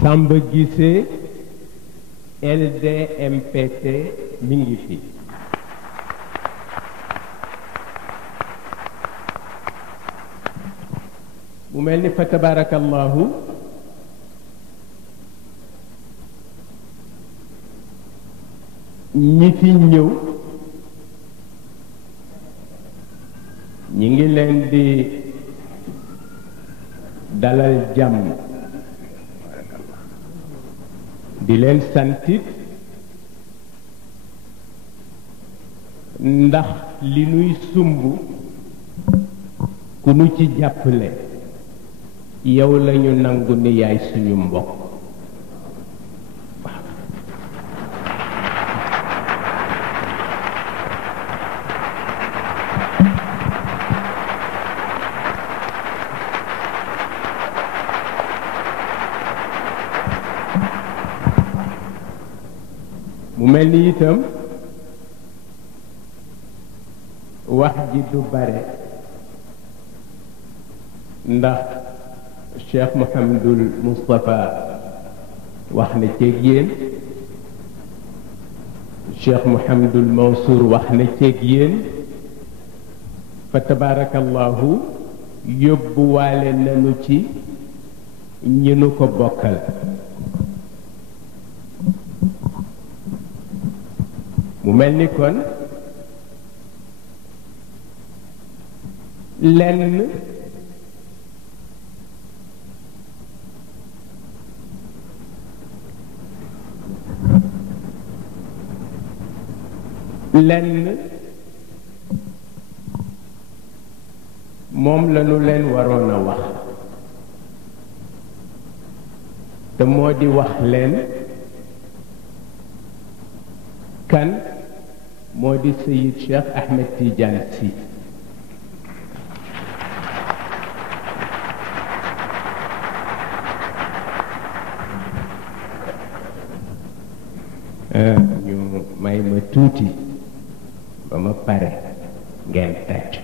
Samba Guissé LDMPT mi ngi fi. mu mel ni fa tabarakallahu ñi fi ñëw ñi ngi leen di dalal jàmm di leen santit ndax li nuy sumb ku nu ci jàppale yow lañu nangu ni yaay suñu mbokk. mu mel ni itam wax ji du bare ndax Cheikh Mouhamadul Moustapha wax na ceeg yéen, Cheikh Mouhamadul Mansour wax na ceeg yéen, fa tabarakallahu yóbbuwaale nanu ci ñi nu ko bokkal. mu mel ni kon lenn moom lañu leen waroon a wax te moo di wax leen kan moo di Seyid Cheikh Ahmed Tidiane Sy. ñu may ma tuuti ba ma pare ngeen tàcc.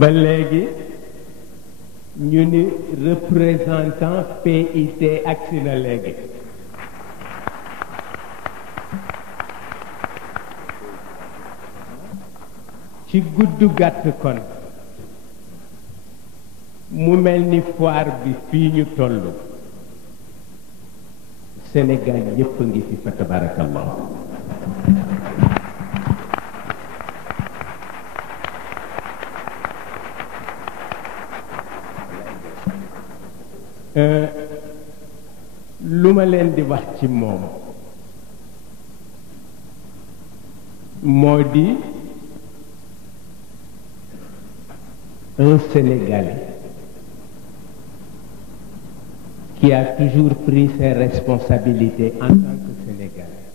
ba léegi ñu ni représentant PIT agsi na léegi. ci gudd gàtt kon mu mel ni foire bi fii ñu toll Sénégal yépp a ngi fi fa tabarakallah. lu ma leen di wax ci moom moo di un Sénégalais qui a toujours pris ses responsabilités en tant que Sénégalais,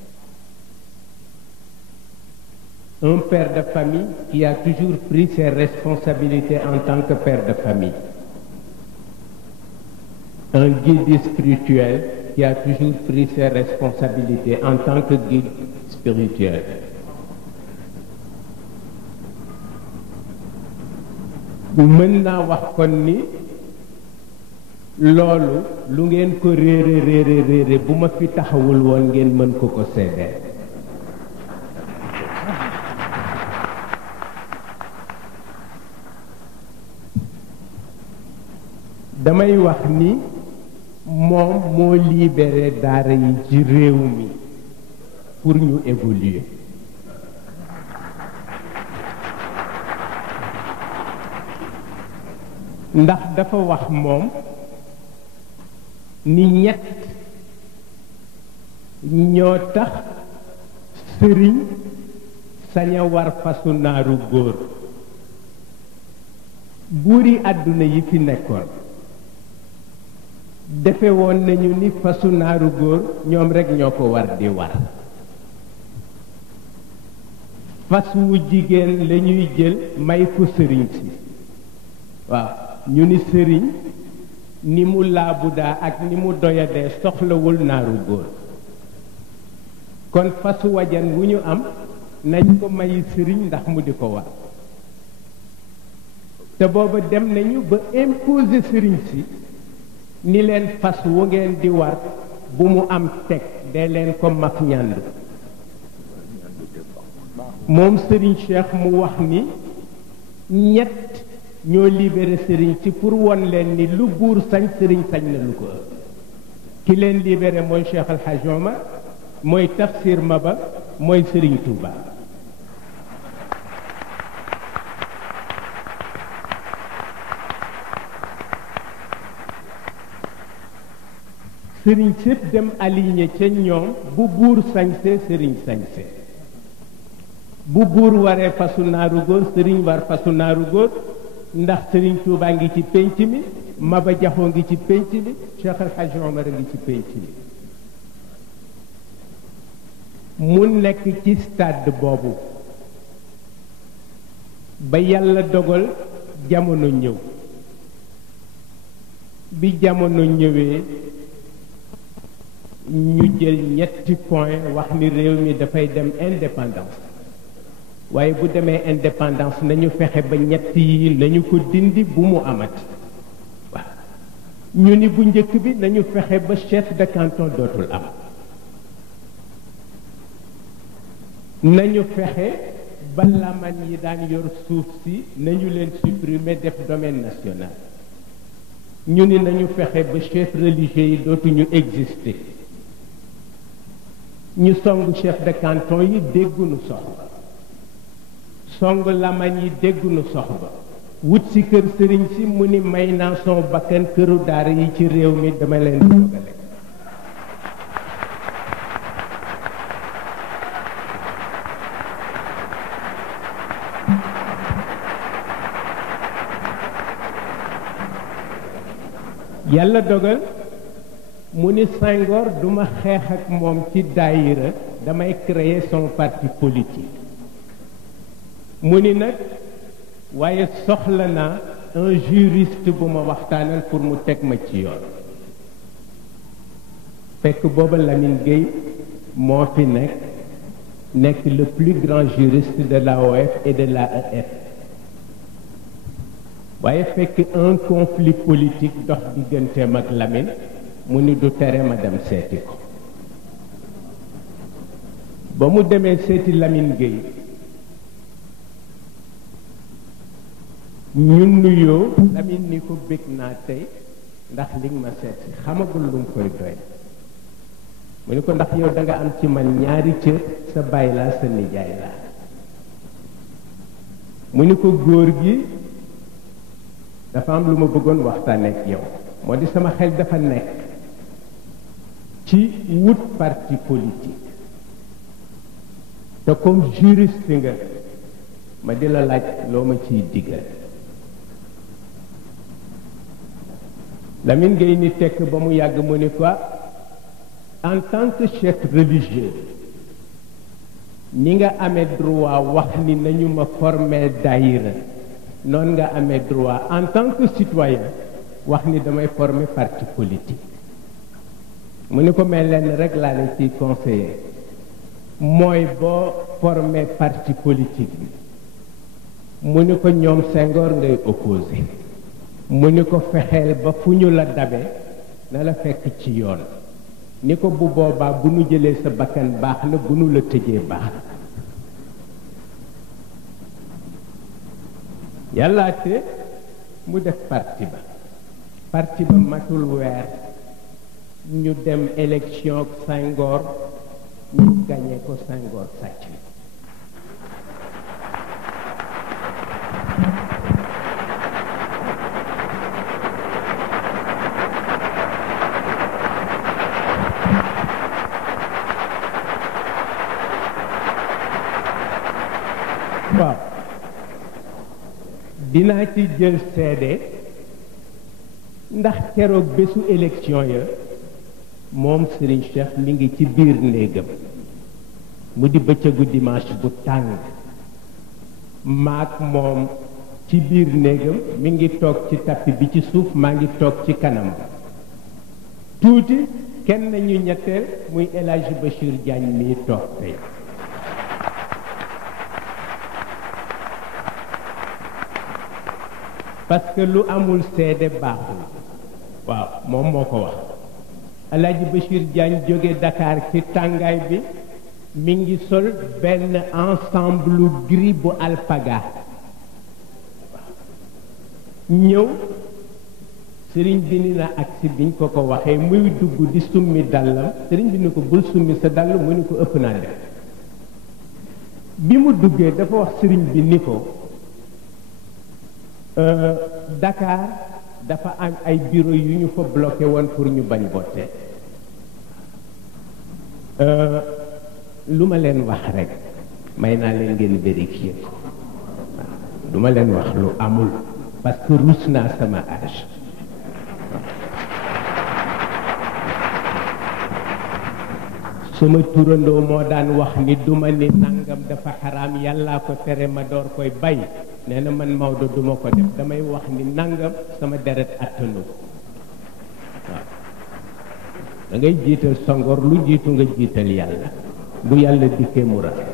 un père de famille qui a toujours pris ses responsabilités en tant que père de famille, un guide spirituel qui a toujours pris ses responsabilités en tant que guide spirituel. mën naa wax kon ni loolu lu ngeen ko réere bu ma fi taxawul woon ngeen mën ko ko seedeel. damay wax ni moom moo libéré daara yi ci réew mi pour ñu évoluer. ndax dafa wax moom ni ñett ñoo tax sëriñ sañ a war fasu naaru góor. buuri àdduna yi fi nekkoon defe woon nañu ni fasu naaru góor ñoom rekk ñoo ko war di war. fas wu jigéen lañuy jël may ko sëriñ si waaw ñu ni sëriñ ni mu laabudaa ak ni mu doyadee soxlawul naaru góor kon fasu wajan wu ñu am nañ ko mayi sëriñ ndax mu di ko war te booba dem nañu ba imposer sëriñ si ni leen fas wu ngeen di war bu mu am teg dee leen ko mag ñàndu moom sëriñ Cheikh mu wax ni ñett ñoo libéré sëriñ si pour won leen ni lu buur sañ sëriñ sañ na lu ko ëpp ki leen libéré mooy Cheikh Al Hadj Omar mooy Tafsir Maba mooy sëriñ Touba sëriñ sépp dem aligné ca ñoom bu buur sañse sëriñ sañse bu buur waree fasu naaru góor sëriñ war fasu naaru góor ndax sëriñ Touba ngi ci pénc mi Maba Jaxu ngi ci pénc mi Cheikh El Hadj Omar ngi ci pénc mi mu nekk ci stade boobu ba yàlla dogal jamono ñëw bi jamono ñëwee ñu jël ñetti point wax ni réew mi dafay dem indépendance waaye bu demee indépendance nañu fexe ba ñett yi nañu ko dindi bu mu amati waaw ñu ni bu njëkk bi nañu fexe ba chef de canton dootul am nañu fexe ba laman yi daan yor suuf si nañu leen supprimer def domaine national ñu ni nañu fexe ba chef religieux yi dootuñu exister ñu song chef de canton yi déggunu soxla song laman yi déggunu soxla wut si kër sëriñ si mu ni may naa son bakkan këru daara yi ci réew mi dama leen di dogale yàlla dogal mu ni Senghor duma xeex ak moom ci daayira damay créer son parti politique mu ni nag waaye soxla naa un juriste bu ma waxtaanal pour mu teg ma ci yoon fekk booba Lamine Gueye moo fi nekk le plus grand juriste de l'AOF et de l'AEF waaye fekk un conflit politique dox digganteem ak Lamine mu ni du tere ma dem seeti ko ba mu demee seeti Lamine Gueye ñu nuyoo Lamine ni ko bég naa tey ndax li nga ma seeti xamagul lu mu koy doy mu ni ko ndax yow da nga am ci man ñaari cër sa baay laa sa nijaay laa mu ni ko góor gi dafa am lu ma bëggoon waxtaane ak yow moo di sama xel dafa nekk ci wut parti politique te comme juriste nga ma di la laaj loo ma ciy diggal Lamine Gueye ni tekk ba mu yàgg mu ni quoi en tant que chef religieux ni nga amee droit wax ni nañu ma former daïra noonu nga amee droit en tant que citoyen wax ni damay former parti politique mu ni ko mel lenn rek laa la ciy conseiller mooy boo former parti politique bi mu ni ko ñoom Senghor ngay opposé mu ni ko fexeel ba fu ñu la dabe na la fekk ci yoon ni ko bu boobaa bu nu jëlee sa bakkan baax na bu nu la tëjee baax na yàllaate mu def parti ba matul weer ñu dem élection ak Senghor ñu gagné ko Senghor sàcc waaw dinaa ci jël seede ndax keroog bésu élection ya moom Serigne Cheikh mi ngi ci biir néegam mu di bëccëgu dimanche bu tàng maak moom ci biir néegam mi ngi toog ci tapis bi ci suuf maa ngi toog ci kanam tuuti kenn ñu ñetteel muy El Hadji Bachir Diagne mii toog tey parce que lu amul seede baaxul waaw moom moo ko wax El Hadji Bachir Diagne jóge Dakar ci tàngaay bi mi ngi sol benn ensemble gris bu alpaga ñëw sëriñ bi ni na agsi biñ ko ko waxee muy dugg di summi dàllam sëriñ bi ni ko bul summi sa dàll mu ni ko ëpp naa def bi mu duggee dafa wax sëriñ bi ni ko Dakar dafa am ay bureau yu ñu fa bloqué woon pour ñu bañ voter lu ma leen wax rek may naa leen ngeen vérifier ko du ma leen wax lu amul parce que rus naa sama âge sama turandoo moo daan wax ni duma ni nangam dafa xaraam yàllaa ko tere ma door koy bay nee na man Maodo duma ko def damay wax ni nangam sama deret attanu waaw da ngay jiital songor lu jiitu nga jiital yàlla bu yàlla dikkee mu rafet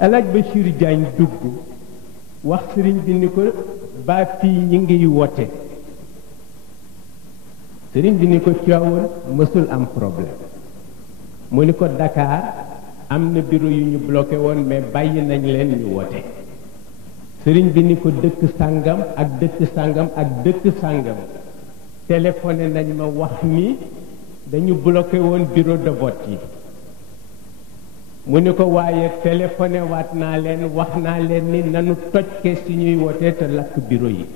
El Hadj Bachir Diagne dugg wax sëriñ bi ni ko ba fii ñi ngiy wote sëriñ bi ni ko Tiwaawan mësul am problème mu ni ko Dakar am na bureau yu ñu bloqué woon mais bàyyi nañ leen ñu wote sëriñ bi ni ko dëkk sàngam ak dëkk sàngam ak dëkk sàngam téléphoné nañ ma wax ni dañu bloqué woon bureau de vote yi mu ni ko waaye téléphoné waat naa leen wax naa leen ni nanu toj kees yi ñuy wote te lakk bureau yi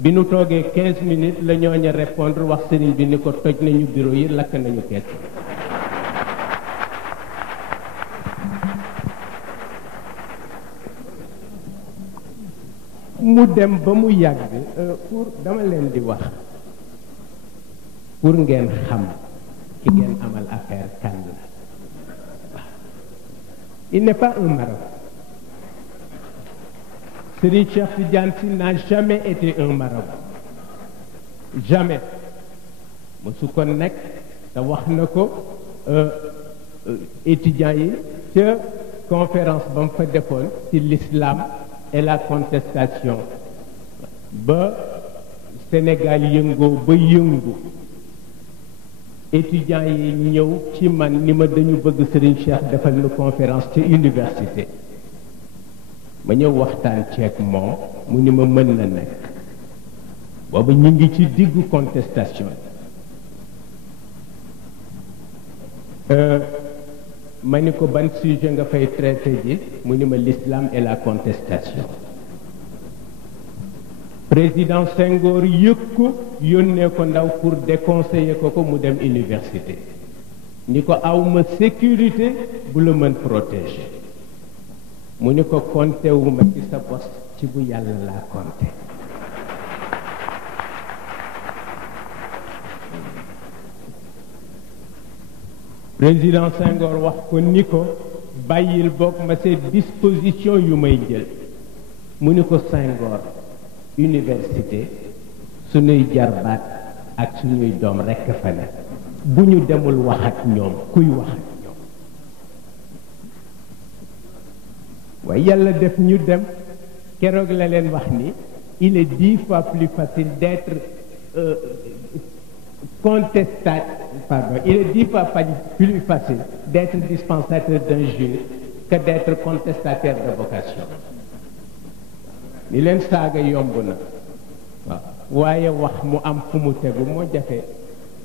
bi nu toogee 15 minutes la ñooña répondre wax sëriñ bi ni ko toj nañu bureau yi lakk nañu kees mu dem ba mu yàgg pour dama leen di wax pour ngeen xam ki ngeen amal affaire kan la il n'est pas un marabout Serigne Cheikh Tidiane Sy n'a jamais été un marabout jamais mosu ko nekk te wax na ko étudiants yi ca conférence ba mu fa defoon ci l'islam et la contestation ba Sénégal yëngoo ba yëngu étudiants yi ñëw ci man ni ma dañu bëgg Serigne Cheikh defal nu conférence ca université ma ñëw waxtaan ceeg moom mu ni ma mën na nekk booba ñu ngi ci diggu contestation ma ni ko ban sujet nga fay traité ji mu ni ma l'islam et la contestation président Senghor yëg ko yónnee ko ndaw pour déconseiller ko mu dem université ni ko awma sécurité bu la mën protéger mu ni ko compté wu ma ci sa bos ci bu yàlla laa compté président Senghor wax ko ni ko bàyyil bokk ma ces disposition yu may jël mu ni ko Senghor université suñuy jarbaat ak suñuy doom rekk fa ne bu ñu demul wax ak ñoom kuy wax ak ñoom waaye yàlla def ñu dem keroog la leen wax ni il est 10 fois plus facile d'être il est 10 fois plus facile d'être dispensateur d'injure que d'être contestataire de vocation ni leen saaga yomb na waaw waaye wax mu am fu mu tegu moo jafe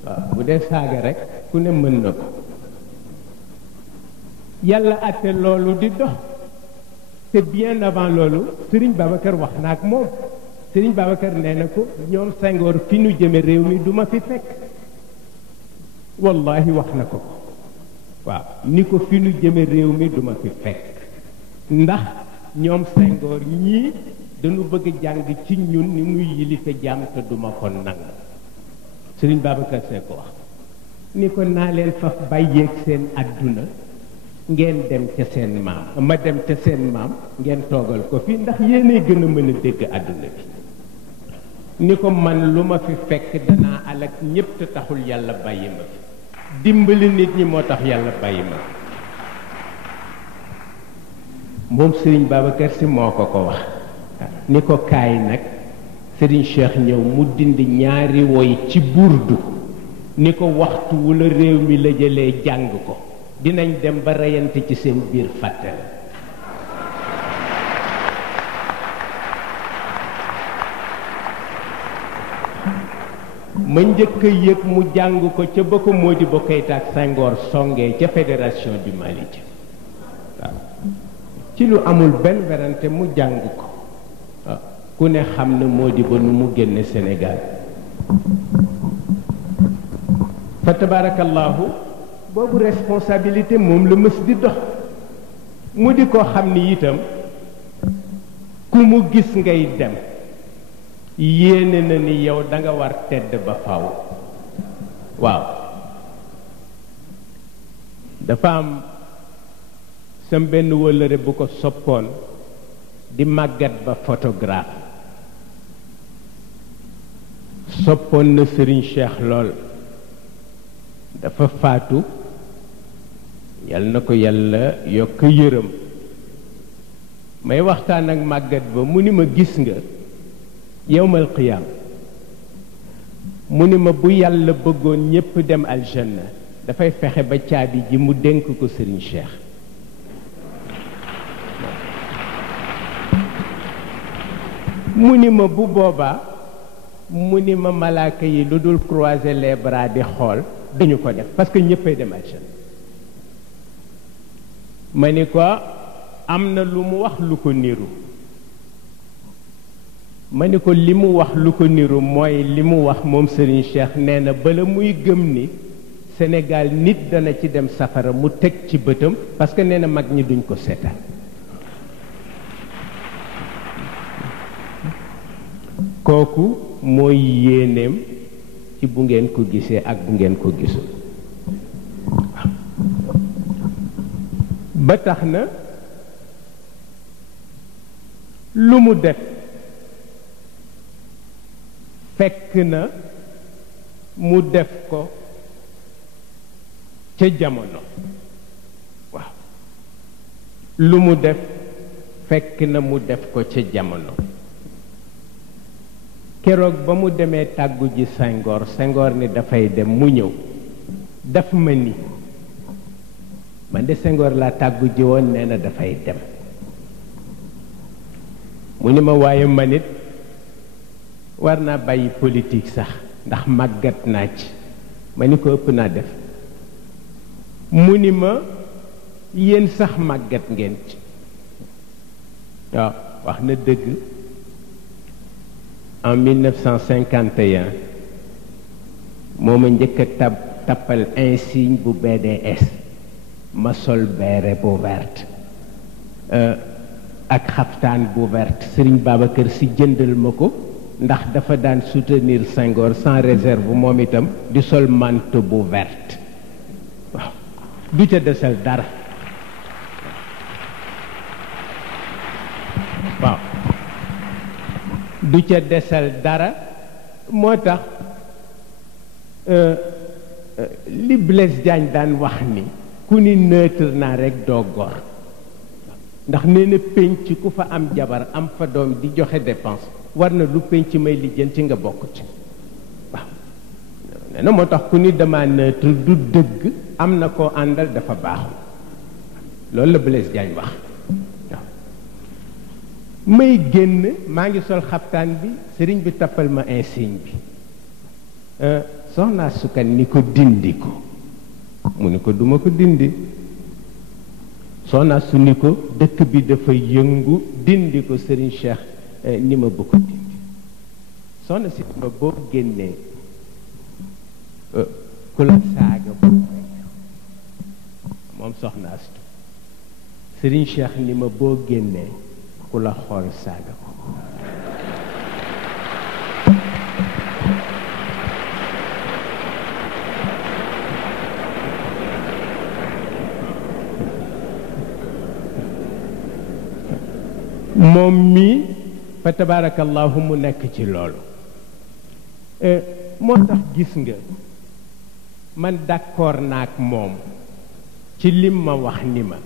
waaw bu dee saaga rek ku ne mën na ko yàlla atte loolu di dox te bien avant loolu Serigne Babacar wax na ak moom Serigne Babacar nee na ko ñoom Senghor fi nu jëme réew mi du ma fi fekk wallahi wax na ko waaw ni ko fi nu jëme réew mi du ma fi fekk ndax ñoom Senghor ñii dañu bëgg jàng ci ñun ni muy yilife jaam te duma ko nangu Serigne Babacar see ko wax ni ko naa leen faf bàyyeeg seen adduna ngeen dem ca seen maam ma dem ca seen maam ngeen toogal ko fi ndax yéenay gën a mën a dégg àdduna bi ni ko man lu ma fi fekk danaa alak ñépp te taxul yàlla bàyyi ma fi dimbali nit ñi moo tax yàlla bàyyi ma fi moom Serigne Babacar Sy moo ko wax ni ko kaay nag Serigne Cheikh ñëw mu dindi ñaari woy ci burdu ni ko waxtu wu la réew mi la jëlee jàng ko dinañ dem ba reyante ci seen biir fàttal ma njëkk a yëg mu jàng ko ca ba ko Modibo Keïta ak Senghor songee ca fédération du Mali waaw ci lu amul benn werante mu jàng ko waaw ku ne xam na Modibo nu mu génne Sénégal fa tabarakallahu boobu responsabilité moom la mës di dox mu di ko xam ni itam ku mu gis ngay dem yéene na ni yow da nga war tedd ba faw waaw dafa am sam benn wëllëre bu ko soppoon di màggat ba photographe soppoon na Serigne Cheikh lool dafa faatu yal na ko yàlla yokk yërëm may waxtaan ak màggat ba mu ni ma gis nga yowmal qiyaam mu ni ma bu yàlla bëggoon ñépp dem aljanna dafay fexe ba caabi ji mu dénk ko Serigne Cheikh mu ni ma bu boobaa mu ni ma malaaka yi lu dul croiser les bras di xool dañu ko def parce que ñéppay dem aljanna ma ni ko am na lu mu wax lu ko niru ma ni ko li mu wax lu ko niru mooy li mu wax moom Serigne Cheikh nee na bala muy gëm ni Sénégal nit dana ci dem safara mu teg ci bëtam parce que nee na mag ñi duñ ko seetaan kooku mooy yéeneem ci bu ngeen ko gisee ak bu ngeen ko gisul ba tax na lu mu def fekk na mu def ko ca jamono waaw lu mu def fekk na mu def ko ca jamono keroog ba mu demee tàggu ji Senghor ni dafay dem mu ñëw daf ma ni man de Senghor laa tàggu ji woon nee na dafay dem mu ni ma waaye man it war naa bàyyi politique sax ndax màggat naa ci ma ni ko ëpp naa def mu ni ma yéen sax màggat ngeen ci waaw wax na dëgg en 1951 moo ma njëkk a tappal insigne bu BDS ma sol béret bu verte ak xaftaan bu verte Serigne Babacar Sy jëndal ma ko ndax dafa daan soutenir Senghor sans réserve moom itam di sol manteau bu verte waaw du ca desal dara waaw du ca desal dara moo tax li Blaise Diagne daan wax ni ku ni neutre naa rekk doo gor ndax nee na pénc ku fa am jabar am fa doom di joxe dépense war na lu pénc may lijjanti nga bokk ci waaw nee na moo tax ku ni dama neutre du dëgg am na koo àndal dafa baaxul loolu la Blaise Diagne wax waaw may génn maa ngi sol xaftaan bi sëriñ bi tappal ma insigne bi soxnaa sukan ni ko dindi ko mu ni ko duma ko dindi soxnaa su ni ko dëkk bi dafa yëngu dindi ko sëriñ Cheikh ni ma bëgg ko dindi soxna si ma boo génnee ku la saaga bu moom soxnaa su sëriñ Cheikh ni ma boo génnee ku la xool saaga ko moom mii fa tabarakallahu mu nekk ci loolu moo tax gis nga man d'accord naak moom ci lim ma wax ni ma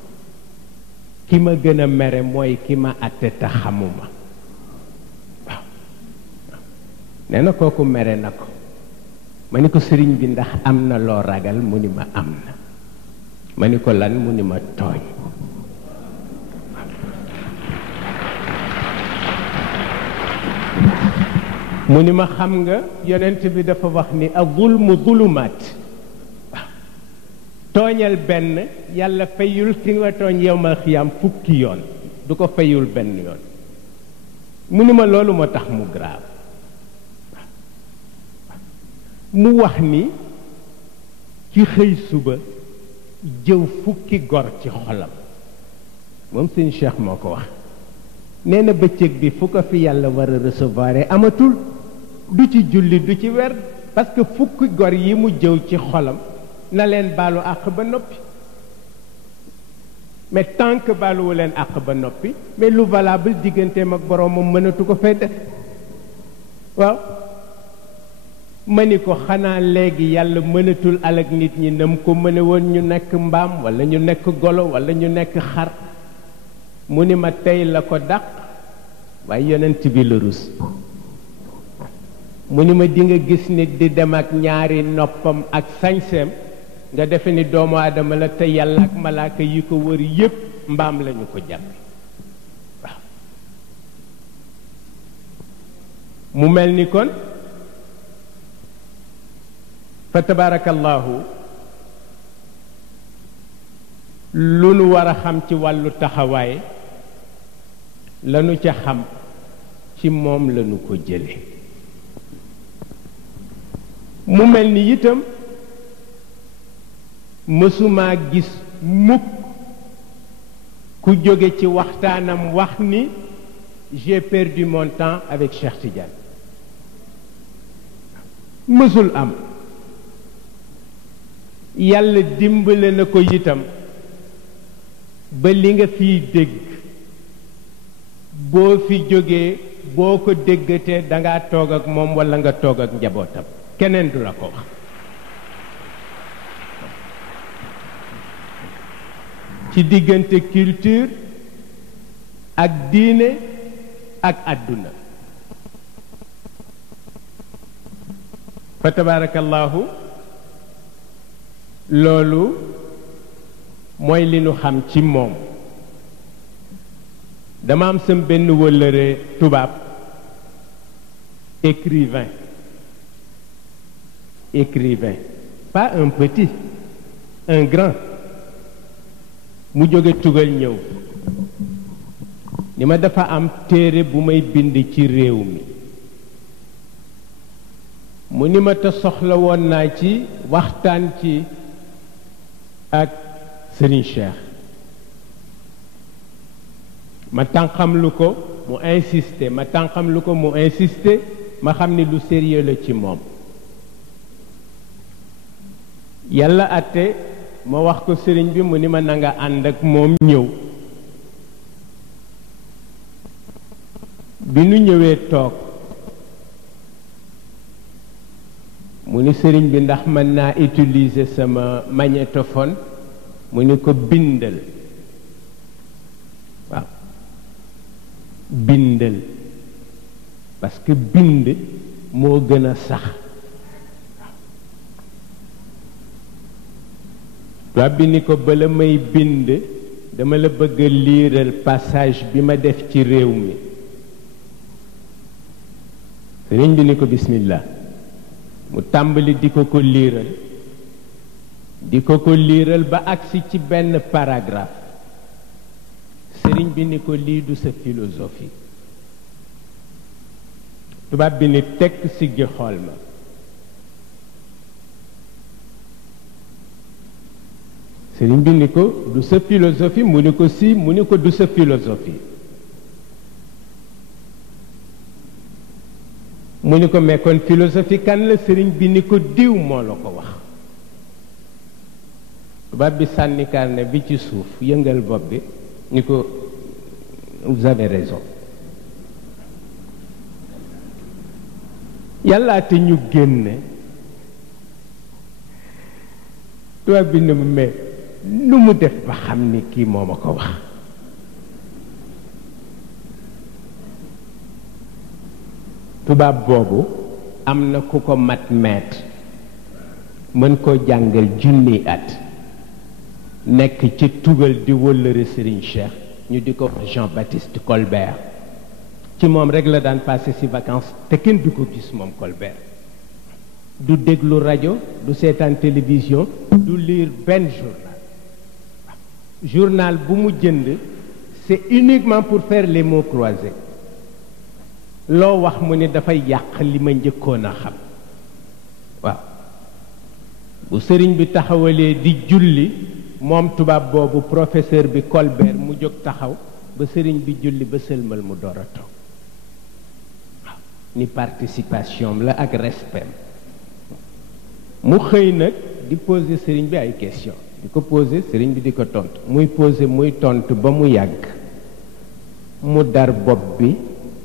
ki ma gën a mere mooy ki ma àtte te xamuma waaw nee na kooku mere na ko ma ni ko sëriñ bi ndax am na loo ragal mu ni ma am na ma ni ko lan mu ni ma tooñ mu ni ma xam nga yonent bi dafa wax ni az-zulmu zulumaat tooñal benn yàlla fayul ki nga tooñ yowmal xiyaam fukki yoon du ko fayul benn yoon mu ni ma loolu moo tax mu grave mu wax ni ci xëy suba jëw fukki gor ci xolam moom sëñ Cheikh moo ko wax nee na bëccëg bi fu ko fi yàlla war a recevoir amatul du ci julli du ci wer parce que fukki gor yi mu jëw ci xolam na leen baalu àq ba noppi mais tant que baaluwu leen àq ba noppi mais lu valable digganteem ak boroomam mënatu ko fay def waaw ma ni ko xanaa léegi yàlla mënatul alak nit ñi nam ko mëne woon ñu nekk mbaam wala ñu nekk golo wala ñu nekk xar mu ni ma tey la ko dàq waaye yonent bi la rus mu ni ma di nga gis nit di dem ak ñaari noppam ak sañseem nga defe ni doomu aadama la te yàlla ak malaaka yi ko wër yépp mbaam lañu ko jàppe waaw mu mel ni kon fa tabarakallahu lu nu war a xam ci wàllu taxawaay lanu ca xam ci moom lanu ko jële mu mel ni itam mësumaa gis mukk ku jóge ci waxtaanam wax ni j'ai perdu mon temps avec Cheikh Tidiane mësul am yàlla dimbale na ko itam ba li nga fiy dégg boo fi jógee boo ko déggatee dangaa toog ak moom walla nga toog ak njabootam keneen du la ko wax ci diggante culture ak diine ak àdduna fa tabarakallahu loolu mooy li nu xam ci moom dama am sam benn wëllëre tubaab écrivain pas un petit un grand mu jóge tugal ñëw ni ma dafa am téere bu may bind ci réew mi mu ni ma te soxla woon naa ci waxtaan ci ak Serigne Cheikh ma tànqamlu ko mu insisté ma tànqamlu ko mu insisté ma xam ni lu sérieux la ci moom yàlla atte ma wax ko sëriñ bi mu ni ma nanga ànd ak moom ñëw bi nu ñëwee toog mu ni sëriñ bi ndax mën naa utiliser sama magnétophone mu ni ko bindal waaw bindal parce que bind moo gën a sax waaw bi ni ko bala may bind dama la bëgg a liiral passage bi ma def ci réew mi sëriñ bi ni ko bismillah mu tàmbali di ko ko liiral ba agsi ci benn paragraphe sëriñ bi ni ko lii du sa philosophie tubaab bi ni tekk siggi xool ma sëriñ bi ni ko du sa philosophie mu ni ko si mu ni ko du sa philosophie mu ni ko mais kon philosophie kan la sëriñ bi ni ko diw moo la ko wax tubaab bi sànni carnet bi ci suuf yëngal bopp bi ni ko vous avez raison yàllaa te ñu génne tubaab bi ne mu mais nu mu def ba xam ni kii moo ma ko wax tubaab boobu am na ku ko mat maître mën koo jàngal junni at nekk ci tugal di wëllëre Serigne Cheikh ñu di ko Jean-Baptiste Colbert ci moom rek la daan passé ci vacances te kenn du ko gis moom Colbert du déglu rajo du seetaan télévision du lire benn journal bu mu jënd c'est uniquement pour faire les mots croisés loo wax mu ne dafay yàq li ma njëkkoon a xam waaw bu sëriñ bi taxawalee di julli moom tubaab boobu professeur bi Colbert mu jóg taxaw ba sëriñ bi julli ba sëlmal mu door a toog waaw ni participation la ak respect mu xëy nag di poser sëriñ bi ay question di ko poser sëriñ bi di ko tontu muy poser muy tontu ba mu yàgg mu dar bopp bi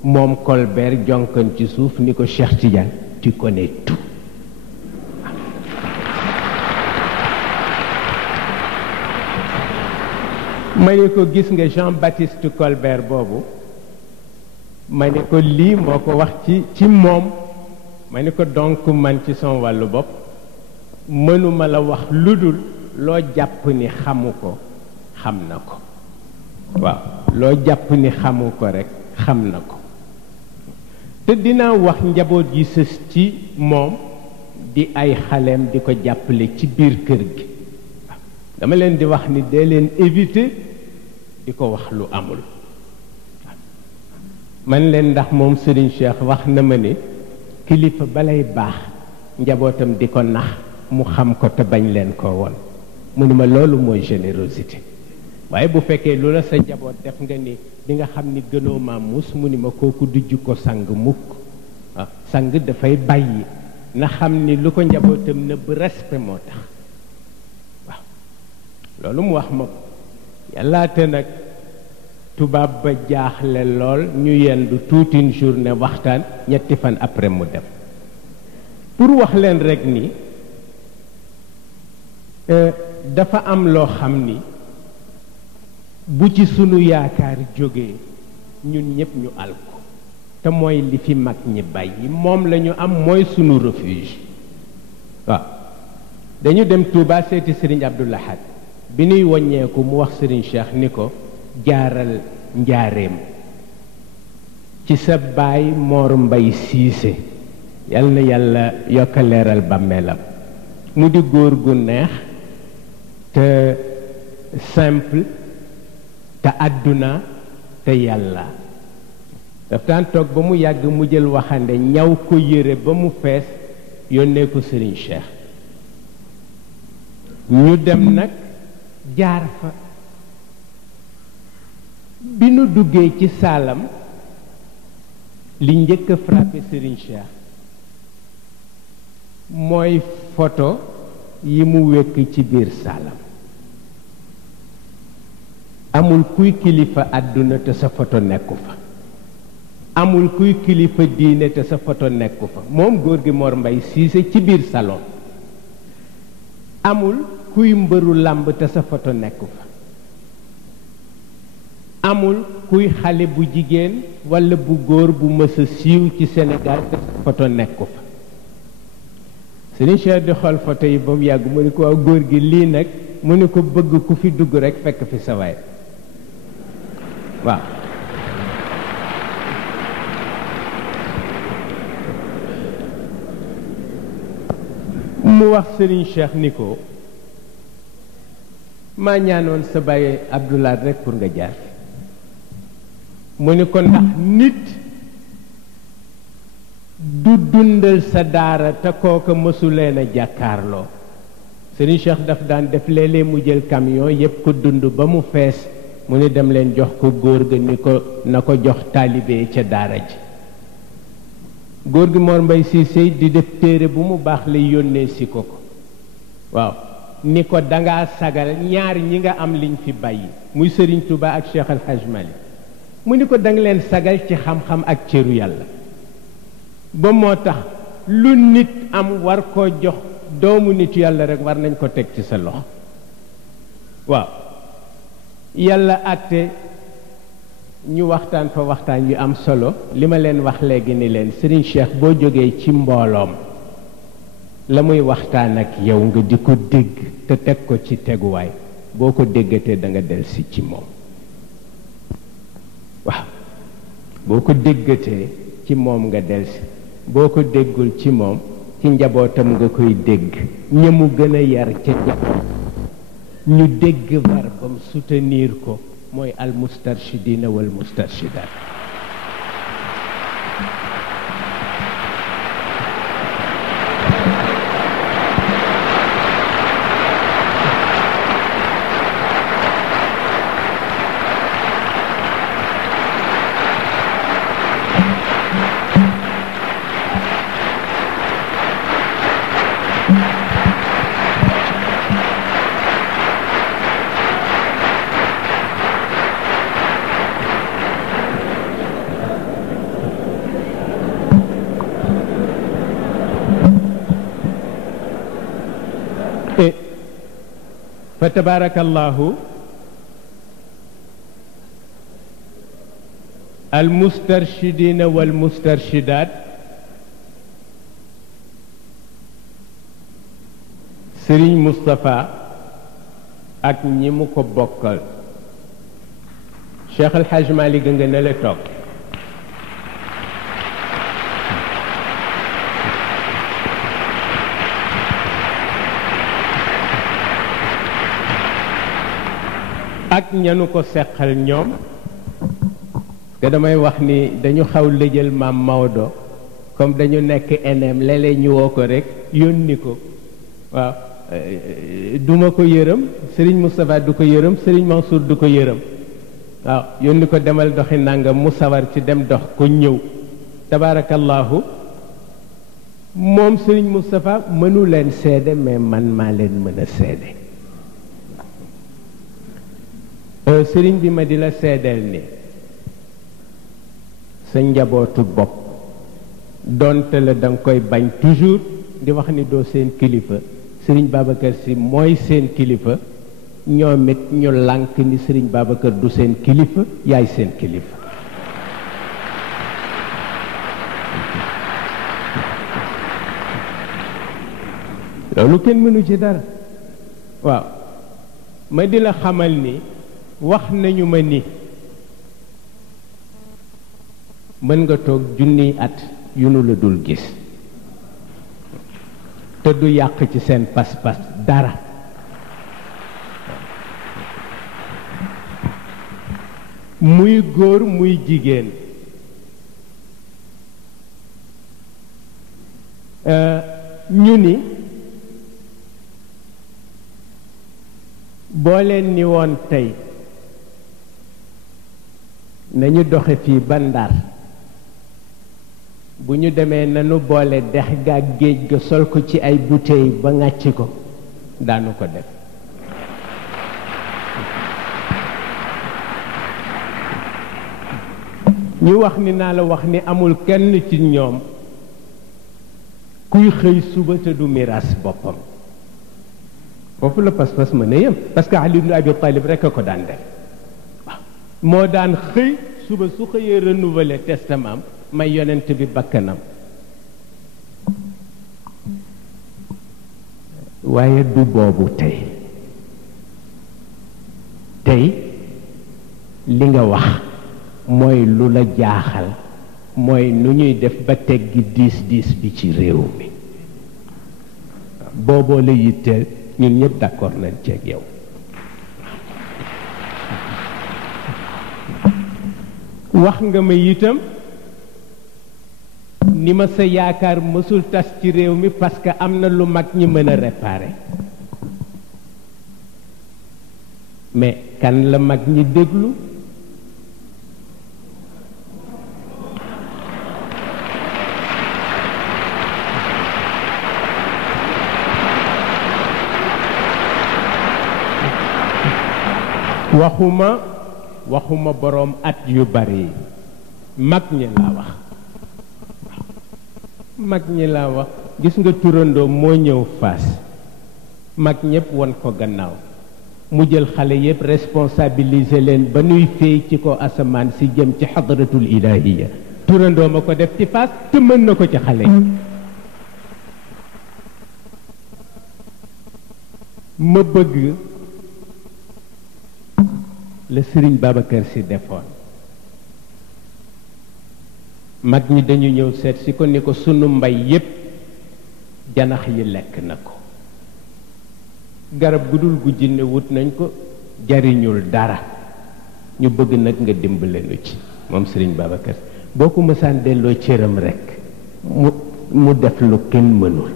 moom Colbert jonkan ci suuf ni ko Cheikh Tidiane tu connais tout ma ne ko gis nga Jean-Baptiste Colbert boobu ma ne ko lii moo ko wax ci moom ma ne ko donc man ci son wàllu bopp mënuma la wax lu dul loo jàpp ni xamu ko xam na ko waaw loo jàpp ni xamu ko rekk xam na ko te dinaa wax njaboot yi sës ci moom di ay xaleem di ko jàppale ci biir kër gi dama leen di wax ni dee leen éviter di ko wax lu amul man leen ndax moom Serigne Cheikh wax na ma ni kilifa balay baax njabootam di ko nax mu xam ko te bañ leen ko woon mu ni ma loolu mooy générosité waaye bu fekkee lu la sa njaboot def nga ni di nga xam ni gënoo ma muus mu ni ma kooku du jukko sang mukk waaw sang dafay bàyyi na xam ni lu ko njabootam nëbb respect moo tax waaw loolu mu wax ma ko yàllaate nag tubaab ba jaaxle lool ñu yendu toute une journée waxtaan ñetti fan après mu dem pour wax leen rek ni dafa am loo xam ni bu ci sunu yaakaar jógee ñun ñëpp ñu alko te mooy li fi mag ñi bàyyi moom la ñu am mooy sunu refuge waaw dañu dem Touba seeti Serigne Abdou Lahad bi ñuy woññeeku mu wax Serigne Cheikh ni ko jaaral njaareem ci sa baay Mor Mbay Siise yal na yàlla yokk leeral bàmmeelam mu di góor gu neex te simple te àdduna te yàlla daf daan toog ba mu yàgg mu jël waxande ñaw ko yére ba mu fees yónnee ko Serigne Cheikh ñu dem nag jaar fa bi nu duggee ci saalam li njëkk a frappé Serigne Cheikh mooy photo yi mu wekk ci biir saalam amul kuy kilifa àdduna te sa photo nekku fa amul kuy kilifa diine te sa photo nekku fa moom góor gi Mor Mbay Siise ci biir salon amul kuy mbëru làmb te sa photo nekku fa amul kuy xale bu jigéen walla bu góor bu mës a siiw ci Sénégal te sa photo nekku fa Serigne Cheikh di xool photo yi ba mu yàgg mu ni ko waaw góor gi lii nag mu ni ko bëgg ku fi dugg rekk fekk fi sa waay waaw mu wax Serigne Cheikh ni ko maa ñaanoon sa baay Abdoulaye rekk pour nga jaar mu ni ko ndax nit du dundal sa daara te kooka mësuleen a jàkkaarloo Serigne Cheikh daf daan def léeg-léeg mu jël camion yépp ko dund ba mu fees mu ni dem leen jox ko góor ga ni ko na ko jox taalibe ca daara ji góor gi Mor Mbay Siise di def téere bu mu baax lay yónnee si ko waaw ni ko dangaa sagal ñaar ñi nga am liñ fi bàyyi muy Serigne Touba ak Cheikh Al Hadj Malick mu ni ko danga leen sagal ci xam-xam ak cëru yàlla ba moo tax lu nit am war koo jox doomu nitu yàlla rek war nañ ko teg ci sa loxo waaw yàlla àtte ñu waxtaan fa waxtaan yu am solo li ma leen wax léegi ni leen Serigne Cheikh boo jógee ci mbooloom la muy waxtaan ak yow nga di ko dégg te teg ko ci teguwaay boo ko déggatee da nga delsi ci moom waaw boo ko déggatee ci moom nga delsi boo ko déggul ci moom ci njabootam nga koy dégg ña mu gën a yar ca njaboot ñu dégg verbam soutenir ko mooy al mustarshidina wal mustarshidat fa tabarakallahu al mustarshidina wal mustarshidat Serigne Moustapha ak ñi mu ko bokkal Cheikh El Hadj Malick nga ne la toog ak ñanu ko seqal ñoom te damay wax ni dañu xaw lëjal maam Maodo comme dañu nekk enem léeg-léeg ñu woo ko rek yónni ko waaw duma ko yërëm Serigne Moustapha du ko yërëm Serigne Mansour du ko yërëm waaw yónni ko demal doxi nangam mu sawar ci dem dox ko ñëw tabarakallahu moom Serigne Moustapha mënu leen seede mais man maa leen mën a seede sëriñ bi ma di la seedeel ni sa njabootu bopp donte la da nga koy bañ toujours di wax ni doo seen kilifa sëriñ Babacar Sy mooy seen kilifa ñoom it ñu lànk ni sëriñ Babacar du seen kilifa yaay seen kilifa loolu kenn mënu ci dara waaw ma di la xamal ni wax nañu ma ni mën nga toog junniy at yu nu la dul gis te du yàq ci seen pas-pas dara muy góor muy jigéen ñu ni boo leen ni woon tey nañu doxe fii ba Ndar bu ñu demee nanu boole dex ga ak géej ga sol ko ci ay bouteilles ba ŋàcc ko daanu ko def ñu wax ni naa la wax ni amul kenn ci ñoom kuy xëy suba te du miraas boppam foofu la pas-pas mën a yem parce que Ali ibn Abi Talib rek a ko daan def waaw moo daan xëy suba su xëyee renouveler testament may yonent bi bakkanam waaye du boobu tey li nga wax mooy lu la jaaxal mooy nu ñuy def ba teggi diis bi ci réew mi booboo la yitteel ñun ñëpp d'accord nañ ceeg yow wax nga ma itam ni ma sa yaakaar mësul tas ci réew mi parce que am na lu mag ñi mën a réparer mais kan la mag ñi déglu waxuma waxuma boroom at yu bari mag ñi laa wax mag ñi laa wax gis nga turandoo moo ñëw Fass mag ñépp won ko gannaaw mu jël xale yépp responsabiliser leen ba nuy féey ci ko asamaan si jëm ci xadratul ilahiya turandoo ma ko def ci Fass te mën na ko ci xale yi ma bëgg la Sëriñ Babacar Si defoon mag ñi dañu ñëw seet si ko ni ko sunu mbay yépp janax yi lekk na ko garab gu dul gu jinne wut nañ ko jariñul dara ñu bëgg nag nga dimbale nu ci moom Sëriñ Babacar boo ko mësaan delloo cëram rekk mu def lu kenn mënul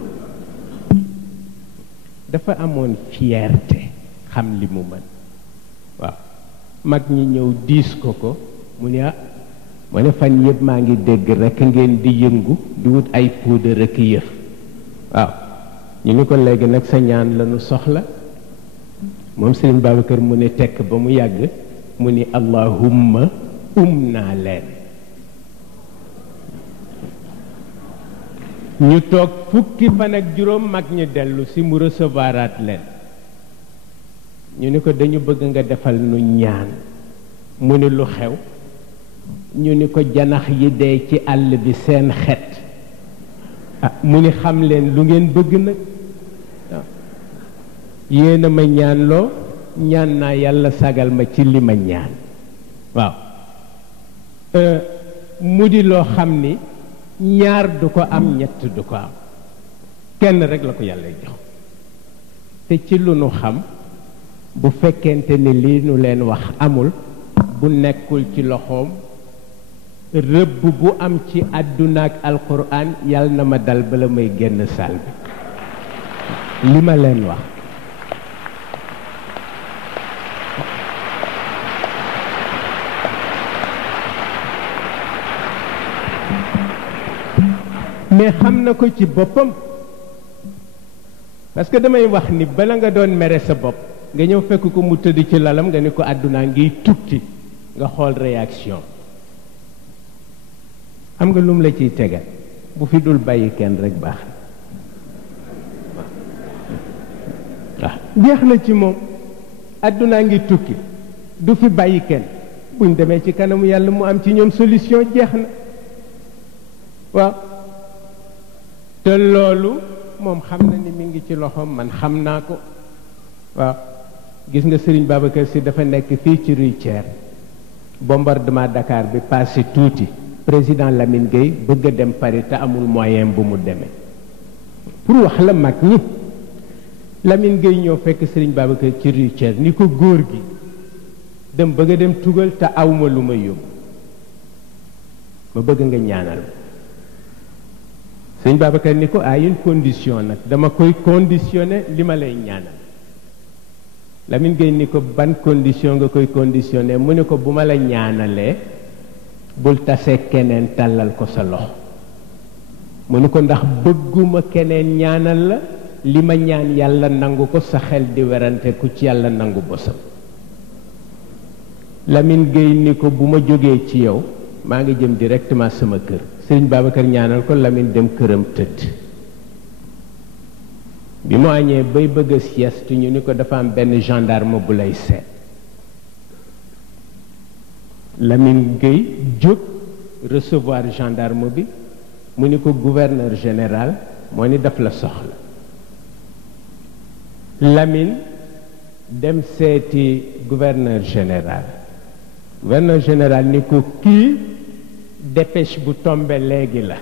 dafa amoon fierté xam li mu mën waaw mag ñi ñëw diis ko mu ne ma ne fan yëpp maa ngi dégg rekk ngeen di yëngu di wut ay poudre rekk yëf waaw ñu ni ko léegi nag sa ñaan la nu soxla moom Sëriñ Babacar mu ne tekk ba mu yàgg mu ni allahumma naa leen ñu toog fukki fan ak juróom mag ñi dellu si mu recevoiraat leen ñu ni ko dañu bëgg nga defal nu ñaan mu ni lu xew ñu ni ko janax yi dee ci àll bi seen xet mu ni xam leen lu ngeen bëgg nag waaw yéen a ma ñaan loo ñaan naa yàlla sagal ma ci li ma ñaan waaw mu di loo xam ni ñaar du ko am ñett du ko am kenn rek la ko yàlla jox te ci lu nu xam bu fekkente ni lii nu leen wax amul bu nekkul ci loxoom rëbb bu am ci àdduna ak alquran yàlla na ma dal bala may génn saal bi li ma leen wax mais xam na ko ci boppam parce que damay wax ni bala nga doon mere sa bopp nga ñëw fekk ko mu tëdd ci lalam nga ni ko àdduna ngiy tukki nga xool réaction xam nga lum la ciy tegal bu fi dul bàyyi kenn rek baax waaw jeex na ci moom àdduna ngi tukki du fi bàyyi kenn buñ demee ci kanamu yàlla mu am ci ñoom solution jeex na waaw te loolu moom xam na ni mi ngi ci loxoom man xam naa ko waaw gis nga Sëriñ Babacar Si dafa nekk fii ci Rue Thiers bombardement Dakar bi passé tuuti président Lamine Gueye bëgg a dem Paris te amul moyen bu mu demee pour wax la mag ñi Lamine Gueye ñëw fekk Sëriñ Babacar ci Rue Thiers ni ko góor gi dem bëgg a dem tugal te awma lu ma yóbbu ma bëgg nga ñaanal Sëriñ Babacar ni ko à une condition nag dama koy conditionné li ma lay ñaanal Lamine Gueye ni ko ban condition nga koy conditionné mu ne ko bu ma la ñaanalee bul tase keneen tàllal ko sa loxo mu ne ko ndax bëgguma keneen ñaanal la li ma ñaan yàlla nangu ko sa xel di werante ku ci yàlla nangu bosam Lamine Gueye ni ko bu ma jógee ci yow maa ngi jëm directement sama kër Sëriñ Babacar ñaanal ko Lamine dem këram tëdd bi mu añee bay bëgg a sieste ñu ni ko dafa am benn gendarme bu lay seet Lamine Gueye jóg recevoir gendarme bi mu ni ko gouverneur général moo ni daf la soxla Lamine dem seeti gouverneur général ni ko kii dépêche bu tombe léegi la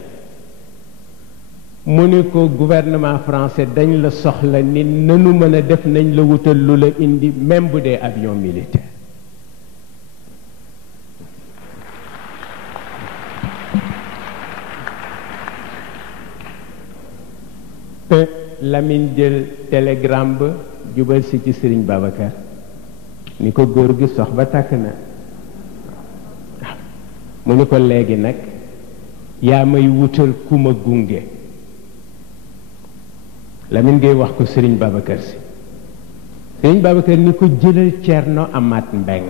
mu ni ko gouvernement français dañ la soxla ni nanu mën a def nañ la wutal lu la indi même bu dee avion militaire Lamine jël télégramme ba jubal si ci Sëriñ Babacar ni ko góor gi sox ba tàkk na mu ni ko léegi nag yaa may wutal ku ma gunge Lamine Gueye wax ko Sëriñ Babacar Si Sëriñ Babacar ni ko jëlal Ceerno Amaat Mbeng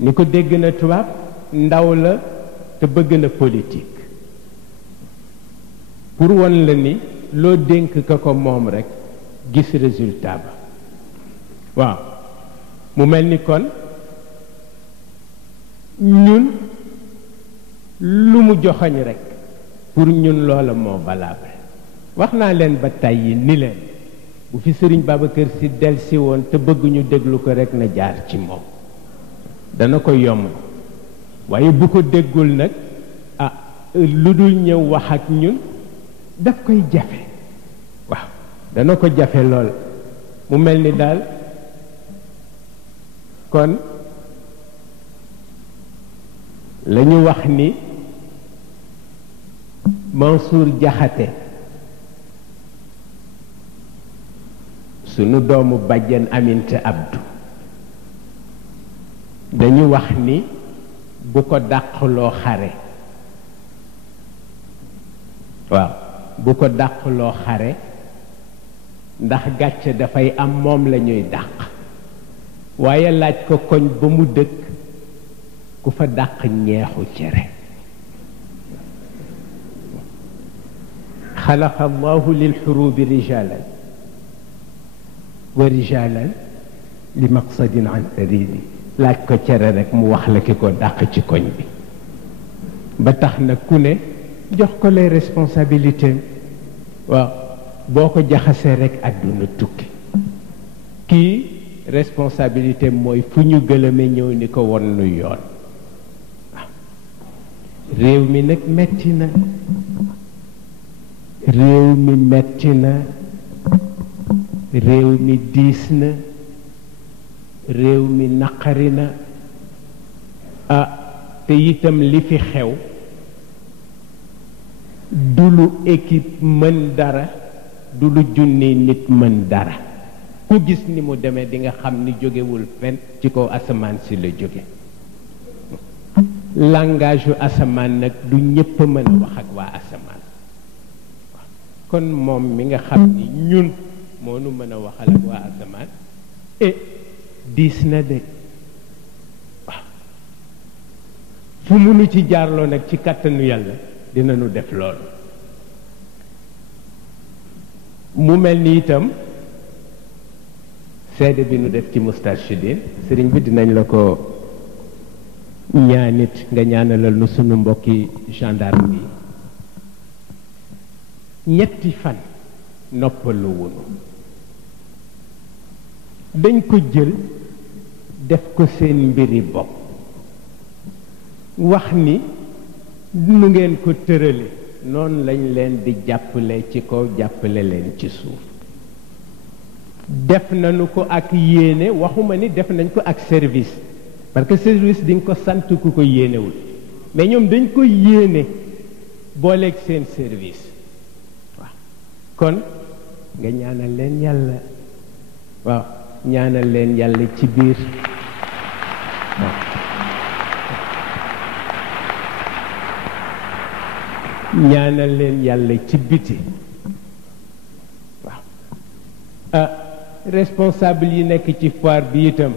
ni ko dégg na tubaab ndaw la te bëgg na politique pour won la ni loo dénk ka ko moom rekk gis résultat ba waaw mu mel ni kon ñun lu mu joxoñ rekk pour ñun loola moo valable wax naa leen ba tàyyi ni leen bu fi Sëriñ Babacar Sy delsi woon te bëgg ñu déglu ko rekk na jaar ci moom dana ko yomb waaye bu ko déggul nag lu dul ñëw wax ak ñun daf koy jafe waaw dana ko jafe lool mu mel ni daal kon la ñu wax ni Mansour Jaxate sunu doomu bàjjen Aminta Abdou dañu wax ni bu ko dàqloo xare waaw bu ko dàqloo xare ndax gàcce dafay am moom la ñuy dàq waaye laaj ko koñ ba mu dëkk ku fa dàq ñeexu cere xalaqa allahu lil xurubi rijalan wa rijalan li maqsadin an taridi laaj ko cere rek mu wax la ki ko dàq ci koñ bi ba tax na ku ne jox ko les responsabilités waaw boo ko jaxasee rek àdduna tukki kii responsabilité mooy fu ñu gëlëme ñëw ni ko won nu yoon waaw réew mi nag metti na réew mi metti na réew mi diis na réew mi naqari na te itam li fi xew du lu équipe mën dara du lu junni nit mën dara ku gis ni mu demee di nga xam ni jógewul fenn ci kaw asamaan si la jóge langage yu asamaan nag du ñépp a mën a wax ak waa asamaan kon moom mi nga xam ni ñun moo nu mën a waxal ak waa asamaan diis na de waaw fu mu nu ci jaarloo nag ci kàttanu yàlla dinañu def loolu mu mel ni itam seede bi nu def ci Moustarchidine sëriñ bi dinañ la ko ñaanit nga ñaanalal nu sunu mbokki gendarme yi ñetti fan noppalu wunu dañ ko jël def ko seen mbiri bopp wax ni nu ngeen ko tërale noonu lañ leen di jàppale ci kaw jàppale leen ci suuf def nañu ko ak yéene waxuma ni def nañ ko ak service parce que service di nga ko sant ku ko yéenewul mais ñoom dañ ko yéene booleeg seen service waaw kon nga ñaanal leen yàlla waaw ñaanal leen yàlla ci biir ñaanal leen yàlla ci biti waaw responsable yi nekk ci foire bi itam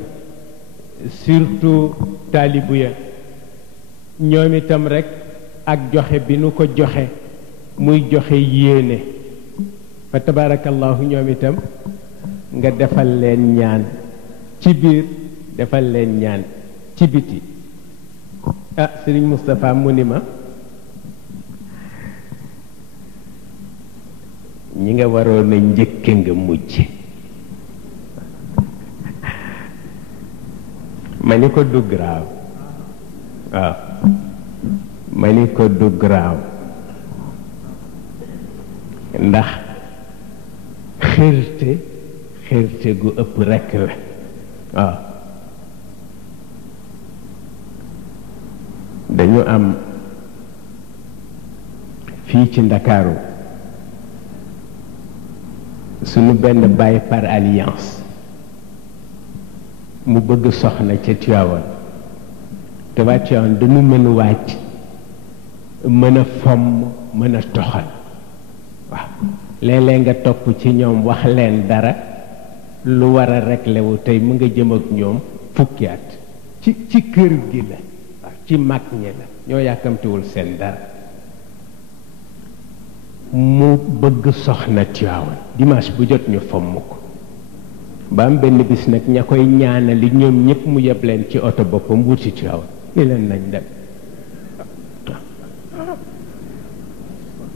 surtout taalibu ya ñoom itam rekk ak joxe bi nu ko joxe muy joxe yéene fa tabarakallahu ñoom itam nga defal leen ñaan ci biir defal leen ñaan ci biti Sëriñ Moustapha mu ni ma ñi nga waroon a njëkke nga mujj ma ni ko du graaw waaw ma ni ko du graaw ndax xërte gu ëpp rekk la waaw dañu am fii ci Ndakaaru sunu benn baay par alliance mu bëgg soxna ca Tiwaawan te waa Tiwaawan dañu mën a wàcc mën a fomm mën a toxal waaw léeg-léeg nga topp ci ñoom wax leen dara lu war a réglé wu tey mu nga jëm ak ñoom fukki at ci kër gi la waaw ci mag ñi la ñoo yàkkamtiwul seen dara mu bëgg soxna Tiwaawan dimanche bu jot ñu fomm ko ba am benn bis nag ña koy ñaanali ñoom ñëpp mu yeb leen ci oto boppam wut si Tiwaawan ni leen nañ dem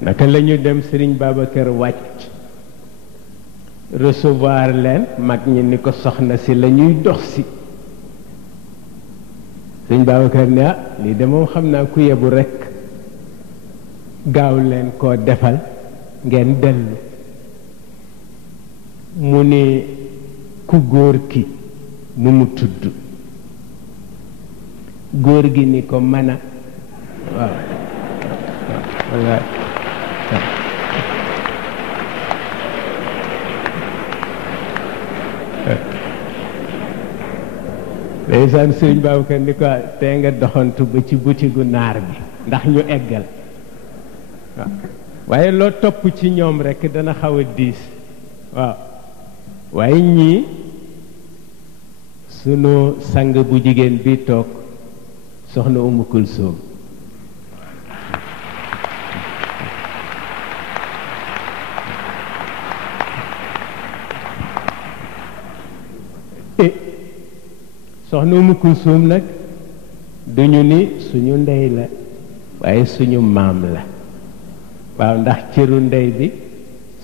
naka la ñu dem Serigne Babacar wàcc recevoir leen mag ñi ni ko soxna si la ñuy dox si Serigne Babacar ne ah lii de moom xam naa ku yebu rekk gaaw leen koo defal ngeen dellu mu ni ku góor ki nu mu tudd góor gi ni ko mën a waaw wallaay ndeysaan Sëriñ Babacar ni ko tey nga doxantu ba ci butigu naar bi ndax ñu eggal waaw waaye loo topp ci ñoom rekk dana xaw a diis waaw waaye ñii sunu sang bu jigéen bi toog soxna Umu Kulsoom soxna Umu Kulsoom nag duñu ni suñu ndey la waaye suñu maam la waaw ndax cëru ndey bi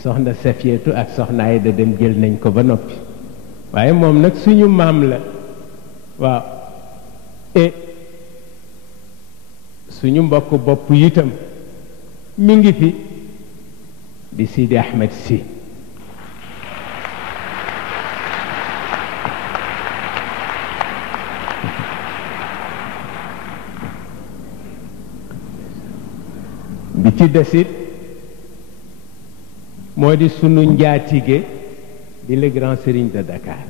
soxna Safiyatu ak soxna Ayda dem jël nañ ko ba noppi waaye moom nag suñu maam la waaw et suñu mbokk bopp itam mi ngi fi di Sidi Ahmed Sy bi ci desit moo di sunu njaatige di le grand serigne de Dakar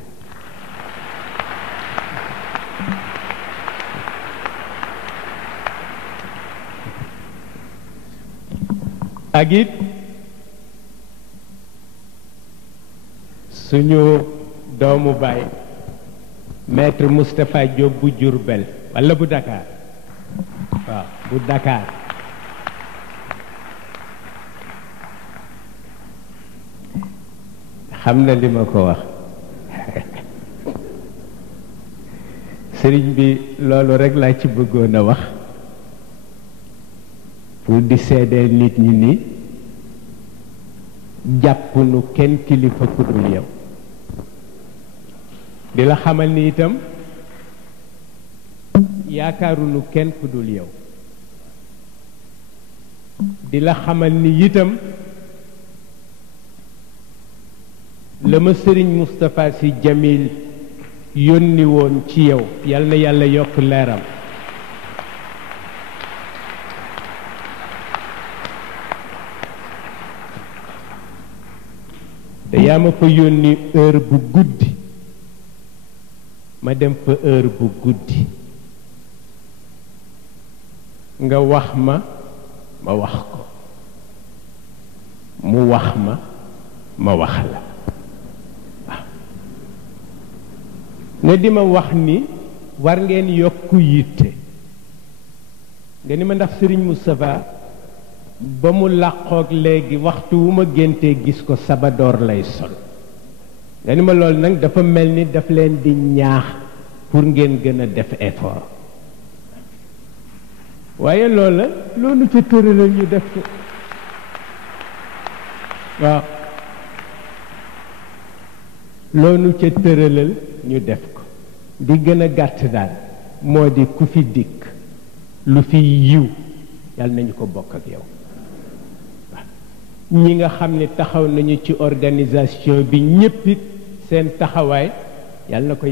ak it suñu doomu baay maître Moustapha Diop bu Diourbel walla bu Dakar waaw bu Dakar xam na li ma ko wax sëriñ bi loolu rekk laa ci bëggoon a wax pour di seedeel nit ñi ni jàpp nu kenn kilifa ku dul yow di la xamal ni itam yaakaarunu kenn ku dul yow di la xamal ni itam la ma sëriñ Moustapha Sy Jamil yónni woon ci yow yal na yàlla yokk leeram te yaa ma fa yónni heure bu guddi ma dem fa heure bu guddi nga wax ma ma wax ko mu wax ma wax la nga di ma wax ni war ngeen yokku yitte nga ni ma ndax Serigne Moustapha ba mu làqoog léegi waxtu wu ma géntee gis ko sabadoor lay sol nga ni ma loolu nag dafa mel ni daf leen di ñaax pour ngeen gën a def effort waaye loola loolu ca tëralal ñu def ko waaw loolu ca tëralal ñu def ko di gën a gàtt daal moo di ku fi dikk lu fi yiw yàlla nañu ko bokk ak yow ñi nga xam ne taxaw nañu ci organisation bi ñépp it seen taxawaay yàlla na ko